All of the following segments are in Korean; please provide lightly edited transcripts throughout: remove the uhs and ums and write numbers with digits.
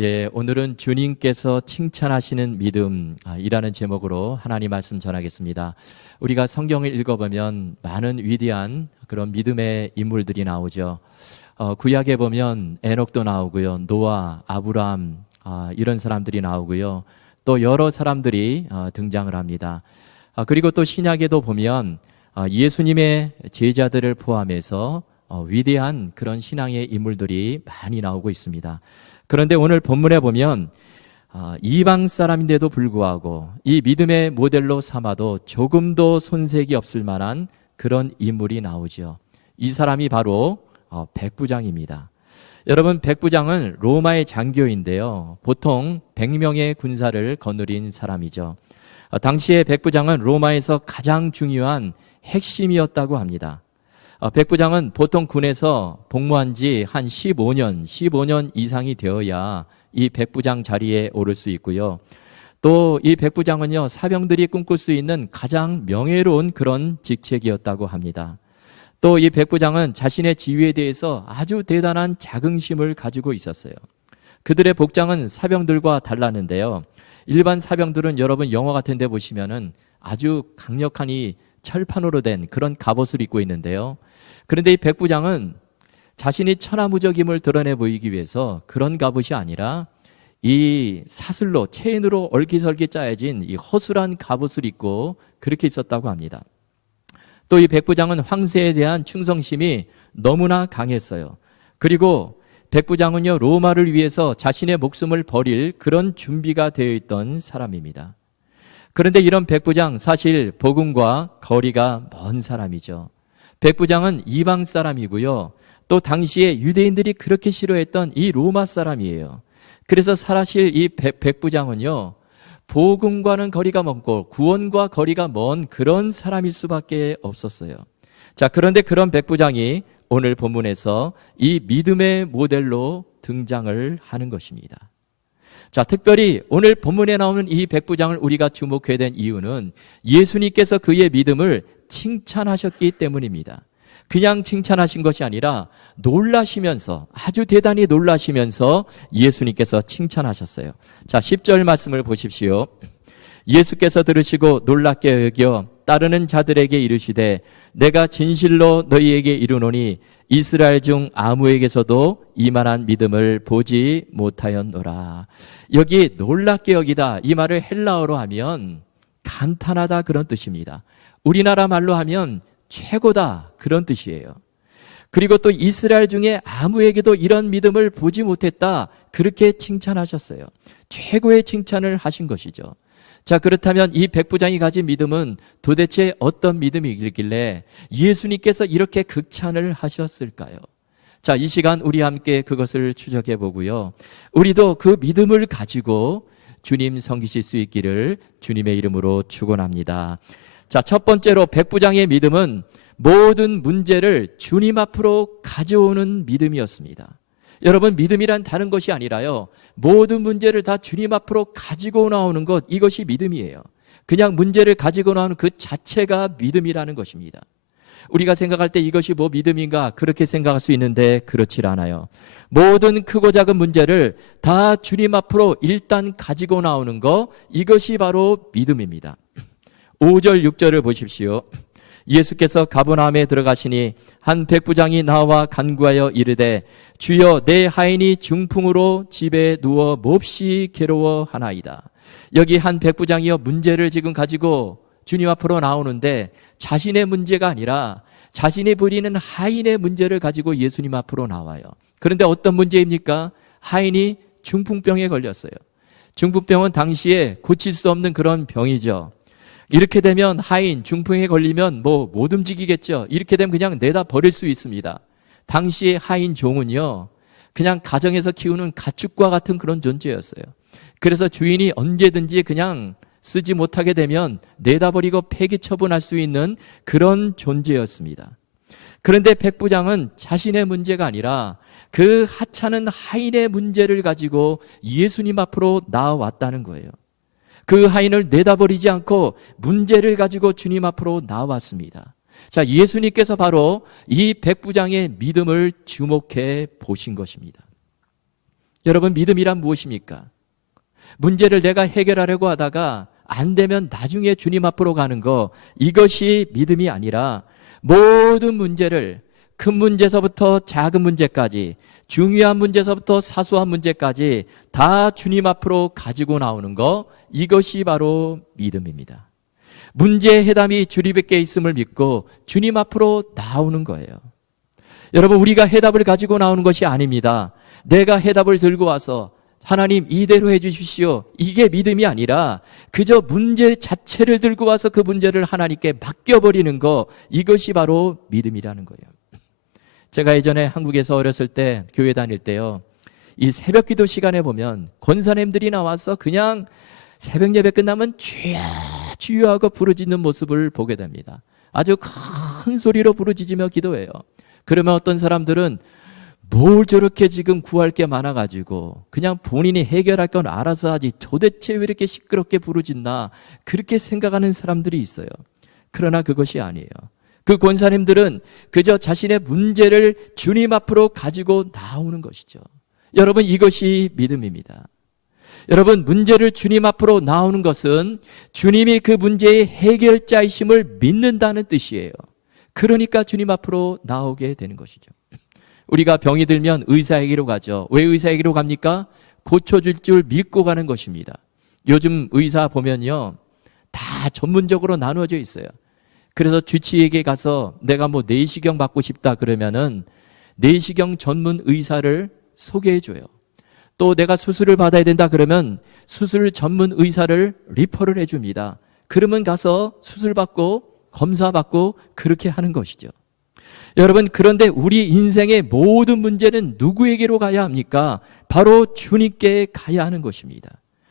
예, 오늘은 주님께서 칭찬하시는 믿음이라는 제목으로 하나님 말씀 전하겠습니다. 우리가 성경을 읽어보면 많은 위대한 그런 믿음의 인물들이 나오죠. 구약에 보면 에녹도 나오고요, 노아, 아브라함 이런 사람들이 나오고요, 또 여러 사람들이 등장을 합니다. 그리고 또 신약에도 보면 예수님의 제자들을 포함해서 위대한 그런 신앙의 인물들이 많이 나오고 있습니다. 그런데 오늘 본문에 보면 이방 사람인데도 불구하고 이 믿음의 모델로 삼아도 조금도 손색이 없을 만한 그런 인물이 나오죠. 이 사람이 바로 백부장입니다. 여러분, 백부장은 로마의 장교인데요, 보통 100명의 군사를 거느린 사람이죠. 당시에 백부장은 로마에서 가장 중요한 핵심이었다고 합니다. 백부장은 보통 군에서 복무한 지 한 15년 이상이 되어야 이 백부장 자리에 오를 수 있고요. 또 이 백부장은요, 사병들이 꿈꿀 수 있는 가장 명예로운 그런 직책이었다고 합니다. 또 이 백부장은 자신의 지위에 대해서 아주 대단한 자긍심을 가지고 있었어요. 그들의 복장은 사병들과 달랐는데요, 일반 사병들은 여러분 영화 같은 데 보시면은 아주 강력한 이 철판으로 된 그런 갑옷을 입고 있는데요, 그런데 이 백부장은 자신이 천하무적임을 드러내 보이기 위해서 그런 갑옷이 아니라 이 사슬로, 체인으로 얼기설기 짜여진 이 허술한 갑옷을 입고 그렇게 있었다고 합니다. 또 이 백부장은 황제에 대한 충성심이 너무나 강했어요. 그리고 백부장은요, 로마를 위해서 자신의 목숨을 버릴 그런 준비가 되어 있던 사람입니다. 그런데 이런 백부장, 사실 복음과 거리가 먼 사람이죠. 백부장은 이방 사람이고요, 또 당시에 유대인들이 그렇게 싫어했던 이 로마 사람이에요. 그래서 사실 이 백부장은요, 복음과는 거리가 먼고 구원과 거리가 먼 그런 사람일 수밖에 없었어요. 자, 그런데 그런 백부장이 오늘 본문에서 이 믿음의 모델로 등장을 하는 것입니다. 자, 특별히 오늘 본문에 나오는 이 백부장을 우리가 주목해야 된 이유는 예수님께서 그의 믿음을 칭찬하셨기 때문입니다. 그냥 칭찬하신 것이 아니라 놀라시면서, 아주 대단히 놀라시면서 예수님께서 칭찬하셨어요. 자, 10절 말씀을 보십시오. 예수께서 들으시고 놀랍게 여겨 따르는 자들에게 이르시되 내가 진실로 너희에게 이르노니 이스라엘 중 아무에게서도 이만한 믿음을 보지 못하였노라. 여기 놀랍게 여기다, 이 말을 헬라어로 하면 감탄하다 그런 뜻입니다. 우리나라 말로 하면 최고다 그런 뜻이에요. 그리고 또 이스라엘 중에 아무에게도 이런 믿음을 보지 못했다, 그렇게 칭찬하셨어요. 최고의 칭찬을 하신 것이죠. 자, 그렇다면 이 백부장이 가진 믿음은 도대체 어떤 믿음이길래 예수님께서 이렇게 극찬을 하셨을까요? 자, 이 시간 우리 함께 그것을 추적해 보고요, 우리도 그 믿음을 가지고 주님 섬기실 수 있기를 주님의 이름으로 축원합니다. 자, 첫 번째로 백부장의 믿음은 모든 문제를 주님 앞으로 가져오는 믿음이었습니다. 여러분, 믿음이란 다른 것이 아니라요, 모든 문제를 다 주님 앞으로 가지고 나오는 것, 이것이 믿음이에요. 그냥 문제를 가지고 나오는 그 자체가 믿음이라는 것입니다. 우리가 생각할 때 이것이 뭐 믿음인가, 그렇게 생각할 수 있는데 그렇지 않아요. 모든 크고 작은 문제를 다 주님 앞으로 일단 가지고 나오는 것, 이것이 바로 믿음입니다. 5절 6절을 보십시오. 예수께서 가버나움에 들어가시니 한 백부장이 나와 간구하여 이르되 주여 내 하인이 중풍으로 집에 누워 몹시 괴로워하나이다. 여기 한 백부장이요, 문제를 지금 가지고 주님 앞으로 나오는데 자신의 문제가 아니라 자신이 부리는 하인의 문제를 가지고 예수님 앞으로 나와요. 그런데 어떤 문제입니까? 하인이 중풍병에 걸렸어요. 중풍병은 당시에 고칠 수 없는 그런 병이죠. 이렇게 되면 하인, 중풍에 걸리면 못 움직이겠죠. 이렇게 되면 그냥 내다 버릴 수 있습니다. 당시의 하인 종은요, 그냥 가정에서 키우는 가축과 같은 그런 존재였어요. 그래서 주인이 언제든지 그냥 쓰지 못하게 되면 내다 버리고 폐기 처분할 수 있는 그런 존재였습니다. 그런데 백부장은 자신의 문제가 아니라 그 하찮은 하인의 문제를 가지고 예수님 앞으로 나왔다는 거예요. 그 하인을 내다버리지 않고 문제를 가지고 주님 앞으로 나왔습니다. 자, 예수님께서 바로 이 백부장의 믿음을 주목해 보신 것입니다. 여러분, 믿음이란 무엇입니까? 문제를 내가 해결하려고 하다가 안 되면 나중에 주님 앞으로 가는 거, 이것이 믿음이 아니라 모든 문제를, 큰 문제서부터 작은 문제까지, 중요한 문제서부터 사소한 문제까지 다 주님 앞으로 가지고 나오는 거, 이것이 바로 믿음입니다. 문제의 해답이 주님께 있음을 믿고 주님 앞으로 나오는 거예요. 여러분, 우리가 해답을 가지고 나오는 것이 아닙니다. 내가 해답을 들고 와서 하나님 이대로 해 주십시오, 이게 믿음이 아니라 그저 문제 자체를 들고 와서 그 문제를 하나님께 맡겨버리는 거, 이것이 바로 믿음이라는 거예요. 제가 예전에 한국에서 어렸을 때 교회 다닐 때요, 이 새벽 기도 시간에 보면 권사님들이 나와서 그냥 새벽 예배 끝나면 주여 주여 하고 부르짖는 모습을 보게 됩니다. 아주 큰 소리로 부르짖으며 기도해요. 그러면 어떤 사람들은 뭘 저렇게 지금 구할 게 많아가지고 그냥 본인이 해결할 건 알아서 하지, 도대체 왜 이렇게 시끄럽게 부르짖나, 그렇게 생각하는 사람들이 있어요. 그러나 그것이 아니에요. 그 권사님들은 그저 자신의 문제를 주님 앞으로 가지고 나오는 것이죠. 여러분, 이것이 믿음입니다. 여러분, 문제를 주님 앞으로 나오는 것은 주님이 그 문제의 해결자이심을 믿는다는 뜻이에요. 그러니까 주님 앞으로 나오게 되는 것이죠. 우리가 병이 들면 의사에게로 가죠. 왜 의사에게로 갑니까? 고쳐줄 줄 믿고 가는 것입니다. 요즘 의사 보면요, 다 전문적으로 나누어져 있어요. 그래서 주치의에게 가서 내가 뭐 내시경 받고 싶다 그러면은 내시경 전문 의사를 소개해 줘요. 또 내가 수술을 받아야 된다 그러면 수술 전문 의사를 리퍼를 해 줍니다. 그러면 가서 수술 받고 검사 받고 그렇게 하는 것이죠. 여러분, 그런데 우리 인생의 모든 문제는 누구에게로 가야 합니까? 바로 주님께 가야 하는 것입니다.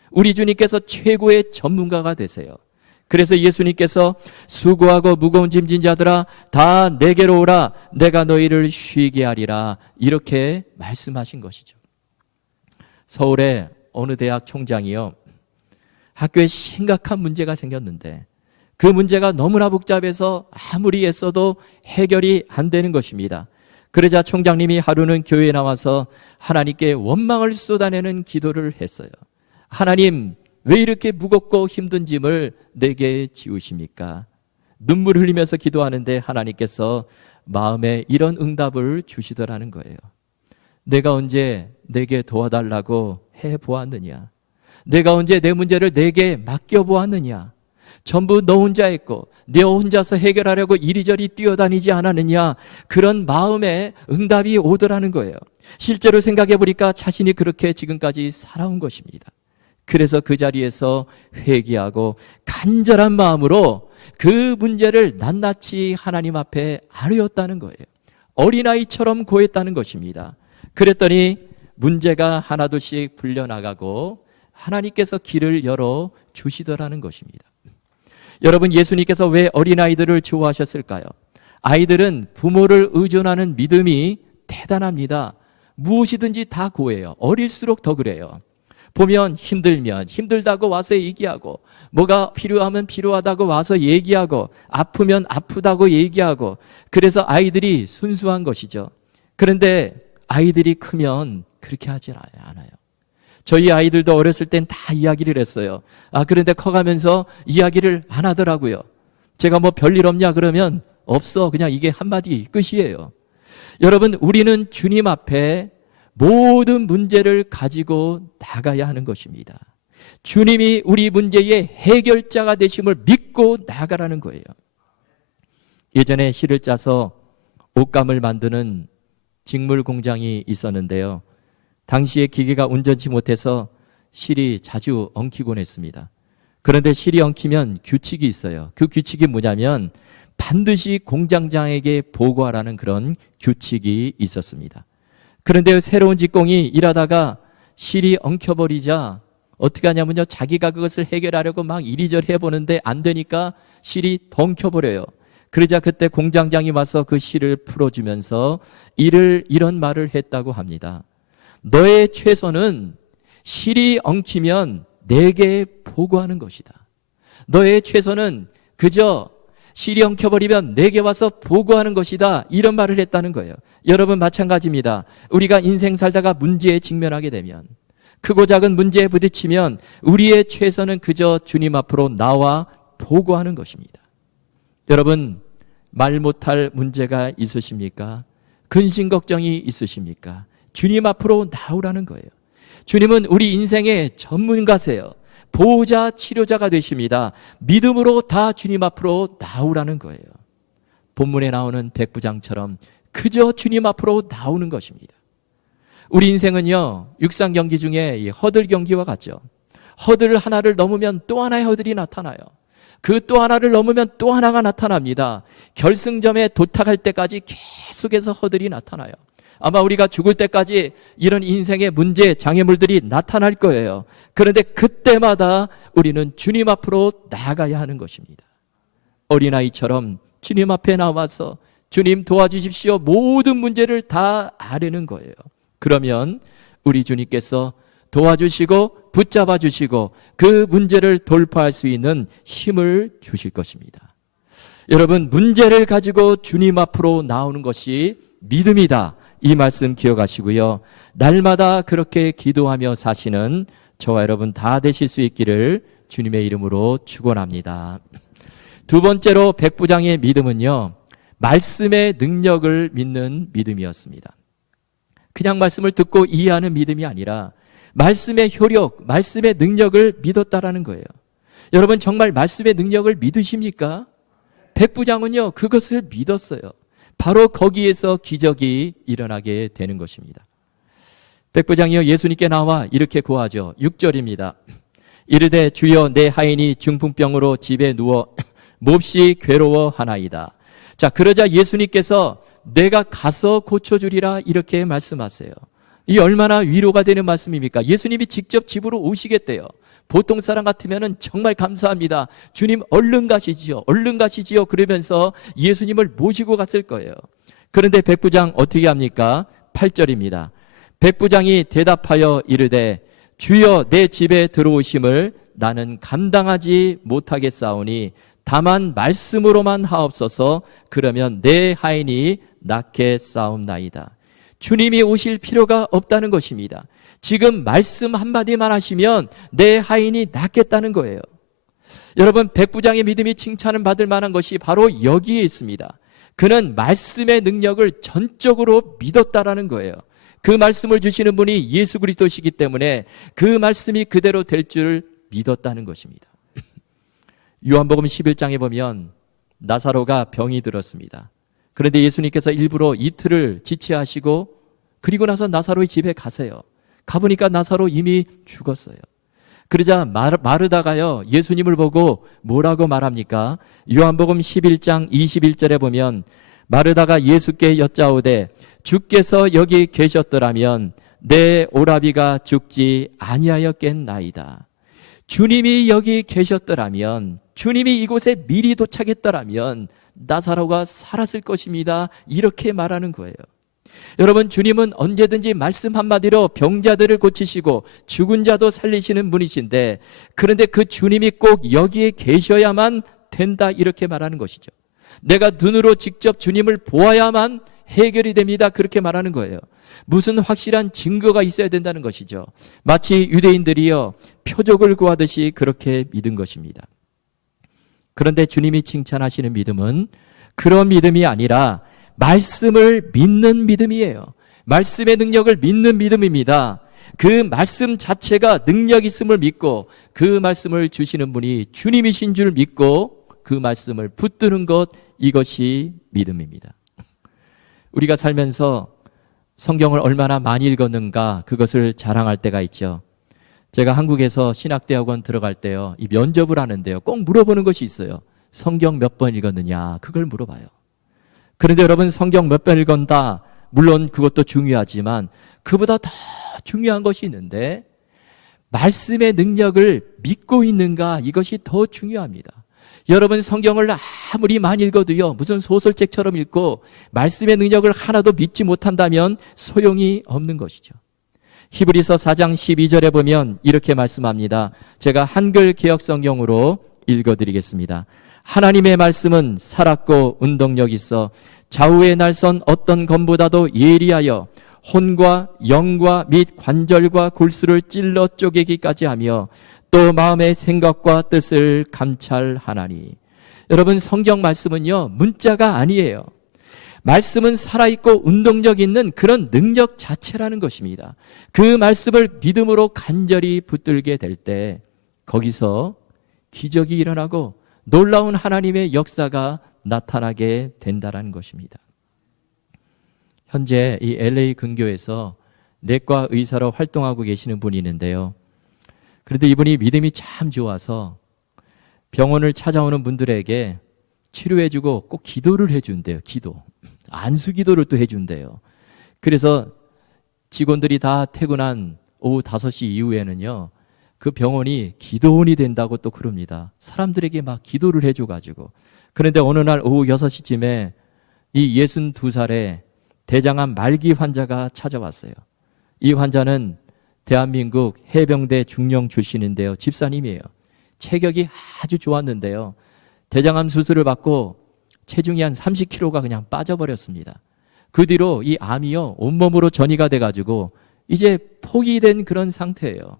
우리 주님께서 최고의 전문가가 되세요. 그래서 예수님께서 수고하고 무거운 짐진 자들아 다 내게로 오라, 내가 너희를 쉬게 하리라, 이렇게 말씀하신 것이죠. 서울의 어느 대학 총장이요, 학교에 심각한 문제가 생겼는데 그 문제가 너무나 복잡해서 아무리 애써도 해결이 안 되는 것입니다. 그러자 총장님이 하루는 교회에 나와서 하나님께 원망을 쏟아내는 기도를 했어요. 하나님, 왜 이렇게 무겁고 힘든 짐을 내게 지우십니까? 눈물 흘리면서 기도하는데 하나님께서 마음에 이런 응답을 주시더라는 거예요. 내가 언제 내게 도와달라고 해보았느냐? 내가 언제 내 문제를 내게 맡겨보았느냐? 전부 너 혼자 했고 너 혼자서 해결하려고 이리저리 뛰어다니지 않았느냐? 그런 마음에 응답이 오더라는 거예요. 실제로 생각해 보니까 자신이 그렇게 지금까지 살아온 것입니다. 그래서 그 자리에서 회개하고 간절한 마음으로 그 문제를 낱낱이 하나님 앞에 아뢰었다는 거예요. 어린아이처럼 고했다는 것입니다. 그랬더니 문제가 하나둘씩 풀려나가고 하나님께서 길을 열어 주시더라는 것입니다. 여러분, 예수님께서 왜 어린아이들을 좋아하셨을까요? 아이들은 부모를 의존하는 믿음이 대단합니다. 무엇이든지 다 고해요. 어릴수록 더 그래요. 보면 힘들면 힘들다고 와서 얘기하고, 뭐가 필요하면 필요하다고 와서 얘기하고, 아프면 아프다고 얘기하고, 그래서 아이들이 순수한 것이죠. 그런데 아이들이 크면 그렇게 하지 않아요. 저희 아이들도 어렸을 땐 다 이야기를 했어요. 그런데 커가면서 이야기를 안 하더라고요. 제가 뭐 별일 없냐 그러면 없어, 그냥 이게 한마디 끝이에요. 여러분, 우리는 주님 앞에 모든 문제를 가지고 나가야 하는 것입니다. 주님이 우리 문제의 해결자가 되심을 믿고 나가라는 거예요. 예전에 실을 짜서 옷감을 만드는 직물 공장이 있었는데요, 당시에 기계가 온전치 못해서 실이 자주 엉키곤 했습니다. 그런데 실이 엉키면 규칙이 있어요. 그 규칙이 뭐냐면 반드시 공장장에게 보고하라는 그런 규칙이 있었습니다. 그런데 새로운 직공이 일하다가 실이 엉켜버리자 어떻게 하냐면요, 자기가 그것을 해결하려고 막 이리저리 해보는데 안 되니까 실이 더 엉켜버려요. 그러자 그때 공장장이 와서 그 실을 풀어주면서 이런 말을 했다고 합니다. 너의 최선은 실이 엉키면 내게 보고하는 것이다. 너의 최선은 그저 시련 켜버리면 내게 와서 보고하는 것이다. 이런 말을 했다는 거예요. 여러분 마찬가지입니다. 우리가 인생 살다가 문제에 직면하게 되면, 크고 작은 문제에 부딪히면 우리의 최선은 그저 주님 앞으로 나와 보고하는 것입니다. 여러분, 말 못할 문제가 있으십니까? 근심 걱정이 있으십니까? 주님 앞으로 나오라는 거예요. 주님은 우리 인생의 전문가세요. 보호자, 치료자가 되십니다. 믿음으로 다 주님 앞으로 나오라는 거예요. 본문에 나오는 백부장처럼 그저 주님 앞으로 나오는 것입니다. 우리 인생은요, 육상 경기 중에 이 허들 경기와 같죠. 허들 하나를 넘으면 또 하나의 허들이 나타나요. 그 또 하나를 넘으면 또 하나가 나타납니다. 결승점에 도착할 때까지 계속해서 허들이 나타나요. 아마 우리가 죽을 때까지 이런 인생의 문제, 장애물들이 나타날 거예요. 그런데 그때마다 우리는 주님 앞으로 나아가야 하는 것입니다. 어린아이처럼 주님 앞에 나와서 주님 도와주십시오. 모든 문제를 다 아뢰는 거예요. 그러면 우리 주님께서 도와주시고 붙잡아 주시고 그 문제를 돌파할 수 있는 힘을 주실 것입니다. 여러분, 문제를 가지고 주님 앞으로 나오는 것이 믿음이다. 이 말씀 기억하시고요. 날마다 그렇게 기도하며 사시는 저와 여러분 다 되실 수 있기를 주님의 이름으로 축원합니다. 두 번째로 백부장의 믿음은요, 말씀의 능력을 믿는 믿음이었습니다. 그냥 말씀을 듣고 이해하는 믿음이 아니라 말씀의 효력, 말씀의 능력을 믿었다라는 거예요. 여러분, 정말 말씀의 능력을 믿으십니까? 백부장은요, 그것을 믿었어요. 바로 거기에서 기적이 일어나게 되는 것입니다. 백부장이요, 예수님께 나와 이렇게 고하죠. 6절입니다. 이르되 주여, 내 하인이 중풍병으로 집에 누워 몹시 괴로워하나이다. 자, 그러자 예수님께서 내가 가서 고쳐주리라 이렇게 말씀하세요. 이 얼마나 위로가 되는 말씀입니까? 예수님이 직접 집으로 오시겠대요. 보통 사람 같으면 정말 감사합니다. 주님 얼른 가시지요. 얼른 가시지요. 그러면서 예수님을 모시고 갔을 거예요. 그런데 백부장 어떻게 합니까? 8절입니다. 백부장이 대답하여 이르되 주여, 내 집에 들어오심을 나는 감당하지 못하겠사오니 다만 말씀으로만 하옵소서. 그러면 내 하인이 낫게 싸움나이다. 주님이 오실 필요가 없다는 것입니다. 지금 말씀 한마디만 하시면 내 하인이 낫겠다는 거예요. 여러분, 백부장의 믿음이 칭찬을 받을 만한 것이 바로 여기에 있습니다. 그는 말씀의 능력을 전적으로 믿었다라는 거예요. 그 말씀을 주시는 분이 예수 그리스도시기 때문에 그 말씀이 그대로 될 줄 믿었다는 것입니다. 요한복음 11장에 보면 나사로가 병이 들었습니다. 그런데 예수님께서 일부러 이틀을 지체하시고 그리고 나서 나사로의 집에 가세요. 가보니까 나사로 이미 죽었어요. 그러자 마르다가요, 예수님을 보고 뭐라고 말합니까? 요한복음 11장 21절에 보면 마르다가 예수께 여짜오되 주께서 여기 계셨더라면 내 오라비가 죽지 아니하였겠나이다. 주님이 여기 계셨더라면, 주님이 이곳에 미리 도착했더라면 나사로가 살았을 것입니다. 이렇게 말하는 거예요. 여러분, 주님은 언제든지 말씀 한마디로 병자들을 고치시고 죽은 자도 살리시는 분이신데, 그런데 그 주님이 꼭 여기에 계셔야만 된다 이렇게 말하는 것이죠. 내가 눈으로 직접 주님을 보아야만 해결이 됩니다. 그렇게 말하는 거예요. 무슨 확실한 증거가 있어야 된다는 것이죠. 마치 유대인들이요, 표적을 구하듯이 그렇게 믿은 것입니다. 그런데 주님이 칭찬하시는 믿음은 그런 믿음이 아니라 말씀을 믿는 믿음이에요. 말씀의 능력을 믿는 믿음입니다. 그 말씀 자체가 능력 있음을 믿고 그 말씀을 주시는 분이 주님이신 줄 믿고 그 말씀을 붙드는 것, 이것이 믿음입니다. 우리가 살면서 성경을 얼마나 많이 읽었는가, 그것을 자랑할 때가 있죠. 제가 한국에서 신학대학원 들어갈 때요, 이 면접을 하는데요, 꼭 물어보는 것이 있어요. 성경 몇 번 읽었느냐, 그걸 물어봐요. 그런데 여러분, 성경 몇 번 읽었다, 물론 그것도 중요하지만 그보다 더 중요한 것이 있는데 말씀의 능력을 믿고 있는가, 이것이 더 중요합니다. 여러분, 성경을 아무리 많이 읽어도요, 무슨 소설책처럼 읽고 말씀의 능력을 하나도 믿지 못한다면 소용이 없는 것이죠. 히브리서 4장 12절에 보면 이렇게 말씀합니다. 제가 한글 개역 성경으로 읽어드리겠습니다. 하나님의 말씀은 살았고 운동력 있어 좌우의 날선 어떤 검보다도 예리하여 혼과 영과 및 관절과 골수를 찔러 쪼개기까지 하며 또 마음의 생각과 뜻을 감찰하나니. 여러분, 성경 말씀은요, 문자가 아니에요. 말씀은 살아있고 운동력 있는 그런 능력 자체라는 것입니다. 그 말씀을 믿음으로 간절히 붙들게 될 때 거기서 기적이 일어나고 놀라운 하나님의 역사가 나타나게 된다는 것입니다. 현재 이 LA 근교에서 내과 의사로 활동하고 계시는 분이 있는데요. 그런데 이분이 믿음이 참 좋아서 병원을 찾아오는 분들에게 치료해주고 꼭 기도를 해준대요. 기도. 안수 기도를 또 해준대요. 그래서 직원들이 다 퇴근한 오후 5시 이후에는요, 그 병원이 기도원이 된다고 또 그럽니다. 사람들에게 막 기도를 해줘가지고. 그런데 어느 날 오후 6시쯤에 이 62살의 대장암 말기 환자가 찾아왔어요. 이 환자는 대한민국 해병대 중령 출신인데요. 집사님이에요. 체격이 아주 좋았는데요. 대장암 수술을 받고 체중이 한 30kg가 그냥 빠져버렸습니다. 그 뒤로 이 암이요, 온몸으로 전이가 돼가지고 이제 포기된 그런 상태예요.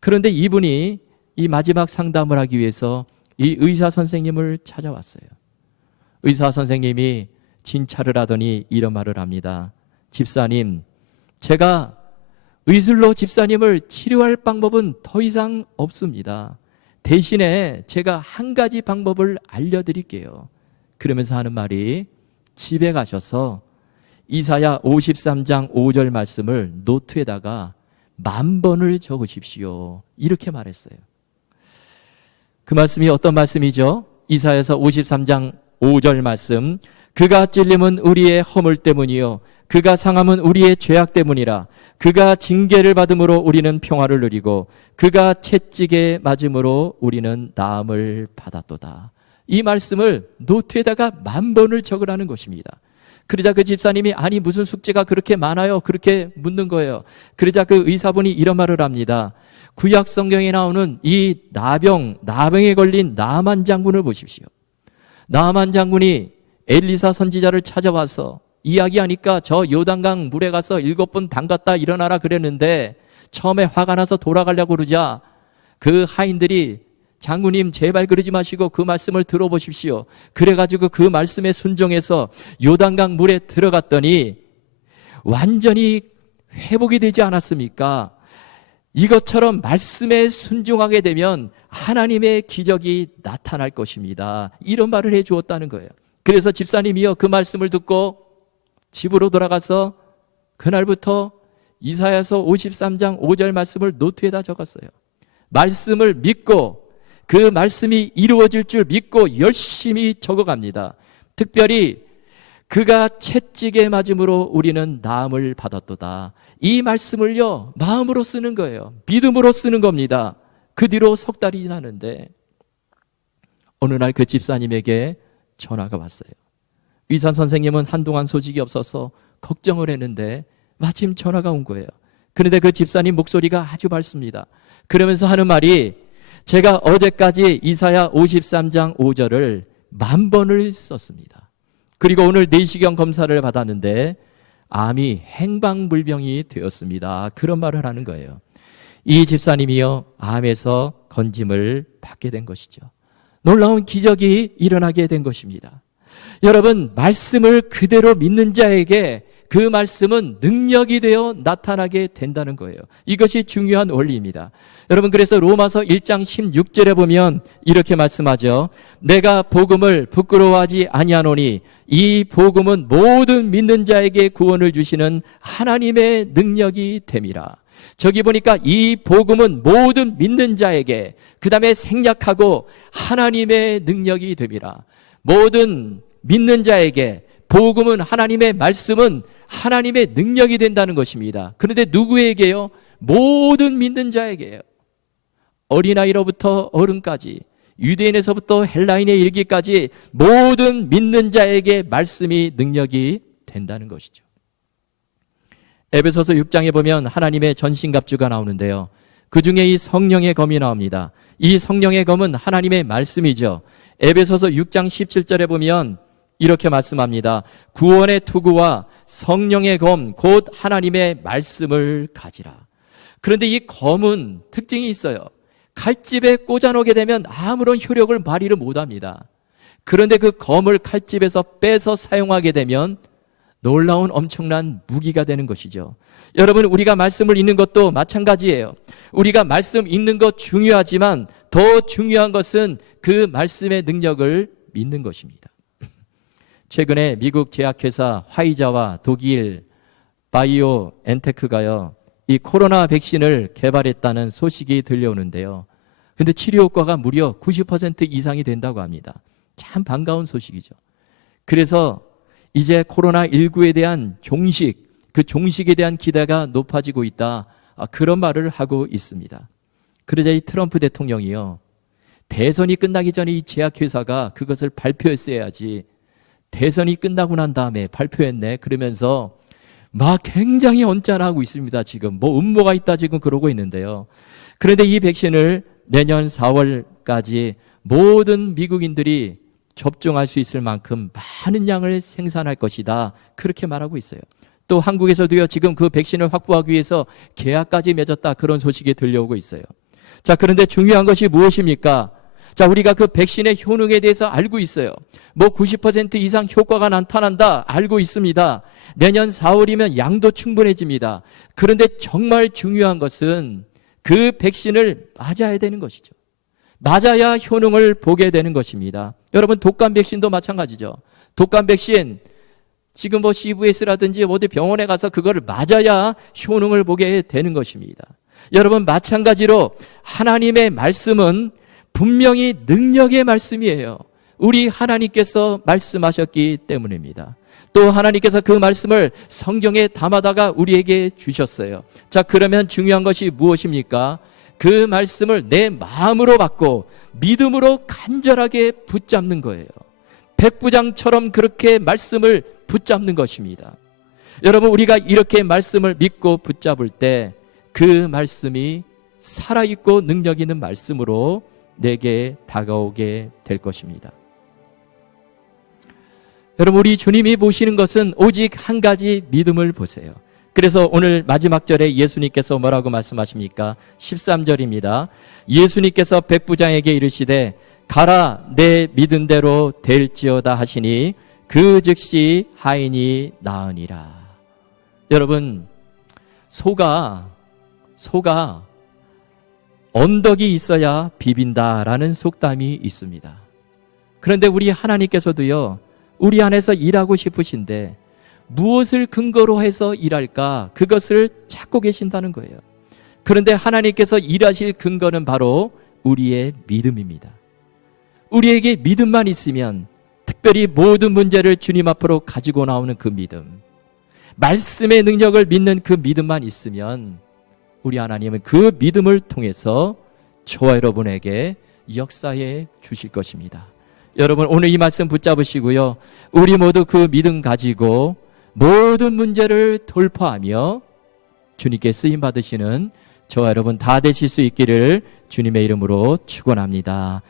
그런데 이분이 이 마지막 상담을 하기 위해서 이 의사 선생님을 찾아왔어요. 의사 선생님이 진찰을 하더니 이런 말을 합니다. 집사님, 제가 의술로 집사님을 치료할 방법은 더 이상 없습니다. 대신에 제가 한 가지 방법을 알려드릴게요. 그러면서 하는 말이, 집에 가셔서 이사야 53장 5절 말씀을 노트에다가 10,000번을 적으십시오. 이렇게 말했어요. 그 말씀이 어떤 말씀이죠? 이사야서 53장 5절 말씀. 그가 찔림은 우리의 허물 때문이요 그가 상함은 우리의 죄악 때문이라. 그가 징계를 받음으로 우리는 평화를 누리고 그가 채찍에 맞음으로 우리는 나음을 받았도다. 이 말씀을 노트에다가 10,000번을 적으라는 것입니다. 그러자 그 집사님이, 아니 무슨 숙제가 그렇게 많아요? 그렇게 묻는 거예요. 그러자 그 의사분이 이런 말을 합니다. 구약 성경에 나오는 이 나병에 걸린 나만 장군을 보십시오. 나만 장군이 엘리사 선지자를 찾아와서 이야기하니까 저 요단강 물에 가서 7번 담갔다 일어나라 그랬는데 처음에 화가 나서 돌아가려고 그러자 그 하인들이, 장군님 제발 그러지 마시고 그 말씀을 들어보십시오. 그래가지고 그 말씀에 순종해서 요단강 물에 들어갔더니 완전히 회복이 되지 않았습니까? 이것처럼 말씀에 순종하게 되면 하나님의 기적이 나타날 것입니다. 이런 말을 해 주었다는 거예요. 그래서 집사님이요, 그 말씀을 듣고 집으로 돌아가서 그날부터 이사야서 53장 5절 말씀을 노트에다 적었어요. 말씀을 믿고 그 말씀이 이루어질 줄 믿고 열심히 적어갑니다. 특별히 그가 채찍에 맞음으로 우리는 나음을 받았도다. 이 말씀을요, 마음으로 쓰는 거예요. 믿음으로 쓰는 겁니다. 그 뒤로 3달이 지나는데 어느 날 그 집사님에게 전화가 왔어요. 의사 선생님은 한동안 소식이 없어서 걱정을 했는데 마침 전화가 온 거예요. 그런데 그 집사님 목소리가 아주 밝습니다. 그러면서 하는 말이, 제가 어제까지 이사야 53장 5절을 10,000번을 썼습니다. 그리고 오늘 내시경 검사를 받았는데 암이 행방불명이 되었습니다. 그런 말을 하는 거예요. 이 집사님이요, 암에서 건짐을 받게 된 것이죠. 놀라운 기적이 일어나게 된 것입니다. 여러분, 말씀을 그대로 믿는 자에게 그 말씀은 능력이 되어 나타나게 된다는 거예요. 이것이 중요한 원리입니다. 여러분, 그래서 로마서 1장 16절에 보면 이렇게 말씀하죠. 내가 복음을 부끄러워하지 아니하노니 이 복음은 모든 믿는 자에게 구원을 주시는 하나님의 능력이 됨이라. 저기 보니까 이 복음은 모든 믿는 자에게, 그 다음에 생략하고 하나님의 능력이 됨이라. 모든 믿는 자에게 복음은, 하나님의 말씀은 하나님의 능력이 된다는 것입니다. 그런데 누구에게요? 모든 믿는 자에게요. 어린아이로부터 어른까지, 유대인에서부터 헬라인에 이르기까지 모든 믿는 자에게 말씀이 능력이 된다는 것이죠. 에베소서 6장에 보면 하나님의 전신갑주가 나오는데요. 그 중에 이 성령의 검이 나옵니다. 이 성령의 검은 하나님의 말씀이죠. 에베소서 6장 17절에 보면 이렇게 말씀합니다. 구원의 투구와 성령의 검 곧 하나님의 말씀을 가지라. 그런데 이 검은 특징이 있어요. 칼집에 꽂아놓게 되면 아무런 효력을 발휘를 못합니다. 그런데 그 검을 칼집에서 빼서 사용하게 되면 놀라운 엄청난 무기가 되는 것이죠. 여러분, 우리가 말씀을 읽는 것도 마찬가지예요. 우리가 말씀 읽는 것 중요하지만 더 중요한 것은 그 말씀의 능력을 믿는 것입니다. 최근에 미국 제약회사 화이자와 독일 바이오엔테크가요, 이 코로나 백신을 개발했다는 소식이 들려오는데요. 근데 치료 효과가 무려 90% 이상이 된다고 합니다. 참 반가운 소식이죠. 그래서 이제 코로나19에 대한 그 종식에 대한 기대가 높아지고 있다. 그런 말을 하고 있습니다. 그러자 이 트럼프 대통령이요, 대선이 끝나기 전에 이 제약회사가 그것을 발표했어야지, 대선이 끝나고 난 다음에 발표했네 그러면서 막 굉장히 언짢아하고 있습니다. 지금 뭐 음모가 있다 지금 그러고 있는데요. 그런데 이 백신을 내년 4월까지 모든 미국인들이 접종할 수 있을 만큼 많은 양을 생산할 것이다, 그렇게 말하고 있어요. 또 한국에서도요, 지금 그 백신을 확보하기 위해서 계약까지 맺었다, 그런 소식이 들려오고 있어요. 자, 그런데 중요한 것이 무엇입니까? 자, 우리가 그 백신의 효능에 대해서 알고 있어요. 뭐 90% 이상 효과가 나타난다, 알고 있습니다. 내년 4월이면 양도 충분해집니다. 그런데 정말 중요한 것은 그 백신을 맞아야 되는 것이죠. 맞아야 효능을 보게 되는 것입니다. 여러분, 독감 백신도 마찬가지죠. 독감 백신 지금 뭐 CVS라든지 어디 병원에 가서 그거를 맞아야 효능을 보게 되는 것입니다. 여러분, 마찬가지로 하나님의 말씀은 분명히 능력의 말씀이에요. 우리 하나님께서 말씀하셨기 때문입니다. 또 하나님께서 그 말씀을 성경에 담아다가 우리에게 주셨어요. 자, 그러면 중요한 것이 무엇입니까? 그 말씀을 내 마음으로 받고 믿음으로 간절하게 붙잡는 거예요. 백부장처럼 그렇게 말씀을 붙잡는 것입니다. 여러분, 우리가 이렇게 말씀을 믿고 붙잡을 때 그 말씀이 살아있고 능력 있는 말씀으로 내게 다가오게 될 것입니다. 여러분, 우리 주님이 보시는 것은 오직 한 가지 믿음을 보세요. 그래서 오늘 마지막 절에 예수님께서 뭐라고 말씀하십니까? 13절입니다. 예수님께서 백부장에게 이르시되 가라, 내 믿은 대로 될지어다 하시니 그 즉시 하인이 나으니라. 여러분, 소가 언덕이 있어야 비빈다라는 속담이 있습니다. 그런데 우리 하나님께서도요, 우리 안에서 일하고 싶으신데 무엇을 근거로 해서 일할까? 그것을 찾고 계신다는 거예요. 그런데 하나님께서 일하실 근거는 바로 우리의 믿음입니다. 우리에게 믿음만 있으면, 특별히 모든 문제를 주님 앞으로 가지고 나오는 그 믿음, 말씀의 능력을 믿는 그 믿음만 있으면 우리 하나님은 그 믿음을 통해서 저와 여러분에게 역사해 주실 것입니다. 여러분, 오늘 이 말씀 붙잡으시고요, 우리 모두 그 믿음 가지고 모든 문제를 돌파하며 주님께 쓰임 받으시는 저와 여러분 다 되실 수 있기를 주님의 이름으로 축원합니다.